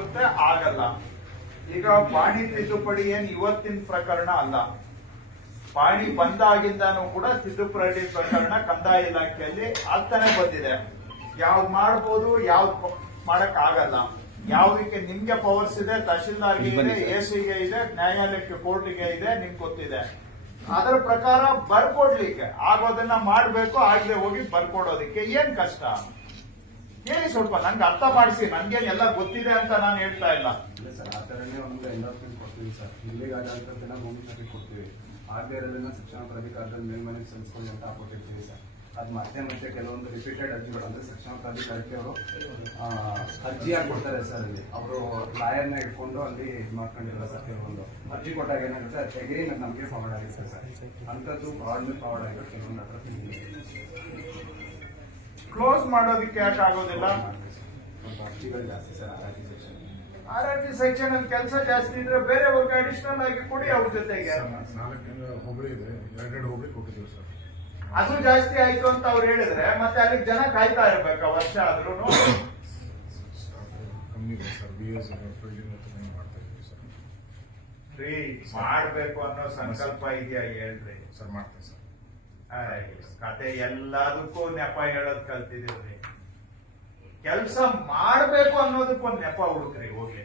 ಆಗುತ್ತೆ ಆಗಲ್ಲ. ಈಗ ಪಾಣಿ ತಿದ್ದುಪಡಿ ಏನ್ ಇವತ್ತಿನ ಪ್ರಕರಣ ಅಲ್ಲ. ಪಾಣಿ ಬಂದಾಗಿಂದಾನು ಕೂಡ ತಿದ್ದುಪಡಿ ಪ್ರಕರಣ ಕಂದಾಯ ಇಲಾಖೆಯಲ್ಲಿ ಆಗ್ತಾನೆ ಬಂದಿದೆ. ಯಾವ್ದು ಮಾಡ್ಬೋದು ಯಾವ್ದು ಮಾಡಕ್ ಆಗಲ್ಲ. ಯಾವ್ದಕ್ಕೆ ನಿಮ್ಗೆ ಪವರ್ಸ್ ಇದೆ ತಹಶೀಲ್ದಾರ್ಗೆ ಇದೆ ಎಸಿಗೆ ಇದೆ ನ್ಯಾಯಾಲಯಕ್ಕೆ ಕೋರ್ಟ್ಗೆ ಇದೆ ನಿಮ್ಗೆ ಗೊತ್ತಿದೆ. ಅದರ ಪ್ರಕಾರ ಬರ್ಕೊಡ್ಲಿಕ್ಕೆ ಆಗೋದನ್ನ ಮಾಡ್ಬೇಕು ಆಗದೆ ಹೋಗಿ ಬರ್ಕೊಡೋದಕ್ಕೆ ಏನ್ ಕಷ್ಟ? ಹೇಳಿ ಸ್ವಲ್ಪ, ನಂಗೆ ಅರ್ಥ ಮಾಡಿಸಿ ನನ್ಗೆ ಎಲ್ಲ ಗೊತ್ತಿದೆ ಅಂತ ನಾನು ಹೇಳ್ತಾ ಇಲ್ಲ. ಸರ್, ಆ ಥರನೇ ಒಂದು ಎಂಡೋರ್ಸ್ಮೆಂಟ್ ಕೊಡ್ತೀವಿ ಸರ್. ಇಲ್ಲಿಗೆ ಆದಂಥದ್ದನ್ನ ಭೂಮಿ ಸರ್ಟಿಫಿಕೇಟ್ ಕೊಡ್ತೀವಿ. ಆಗದೆ ಇರೋದನ್ನ ಶಿಕ್ಷಣ ಪ್ರಾಧಿಕಾರದಲ್ಲಿ ಮೇಲ್ಮನೆಗೆ ಸಲ್ಲಿಸ್ಕೊಳ್ಳಿ ಅಂತ ಕೊಟ್ಟಿದ್ದೀವಿ ಸರ್. ಅದು ಮತ್ತೆ ಮತ್ತೆ ಕೆಲವೊಂದು ರಿಪೀಟೆಡ್ ಅರ್ಜಿಗಳು, ಅಂದ್ರೆ ಶಿಕ್ಷಣ ಪ್ರಾಧಿಕಾರಕ್ಕೆ ಅವರು ಅರ್ಜಿ ಕೊಡ್ತಾರೆ ಸರ್ ಅಲ್ಲಿ ಅವರು ಲಾಯರ್ನ ಇಟ್ಕೊಂಡು ಅಲ್ಲಿ ಇದು ಮಾಡ್ಕೊಂಡಿರಲ್ಲ ಸರ್ ಕೆಲವೊಂದು. ಅರ್ಜಿ ಕೊಟ್ಟಾಗ ಏನಾಗುತ್ತೆ, ಅದು ಅಗೇನ್ ನಮಗೆ ಫಾರ್ವರ್ಡ್ ಆಗುತ್ತೆ ಸರ್. ಅಂಥದ್ದು ಮೇಲೆ ಫಾರ್ವರ್ಡ್ ಆಗಿರೋ ಕೆಲವೊಂದು ಹತ್ರ ಕ್ಲೋಸ್ ಮಾಡೋದಕ್ಕೆ ಯಾಕೆ ಆಗೋದಿಲ್ಲ? R section R T section ಅಲ್ಲಿ ಕೆಲಸ ಜಾಸ್ತಿ ಇದ್ರೆ ಬೇರೆ ವರ್ಗ ಅಡಿಷನಲ್ ಆಗಿ ಕೊಡಿ ಅವ್ರ ಜೊತೆಗೆ. ಅದು ಜಾಸ್ತಿ ಆಯ್ತು ಅಂತ ಅವ್ರು ಹೇಳಿದ್ರೆ ಮತ್ತೆ ಅಲ್ಲಿ ಜನ ಕಾಯ್ತಾ ಇರ್ಬೇಕು ವರ್ಷ ಆದ್ರೂ ಮಾಡ್ಬೇಕು ಅನ್ನೋ ಸಂಕಲ್ಪ ಇದೆಯಾ ಹೇಳ್ರಿ. ಸರ್ ಮಾಡ್ತೀನಿ ಸರ್. ಕತೆ ಎಲ್ಲದಕ್ಕೂ ನೆಪ ಹೇಳೋದ್ ಕಲ್ತಿದೀವ್ರಿ ಕೆಲಸ ಮಾಡ್ಬೇಕು ಅನ್ನೋದಕ್ಕೊಂದ್ ನೆಪ ಹುಡುಕ್ರಿ ಹೋಗಿ.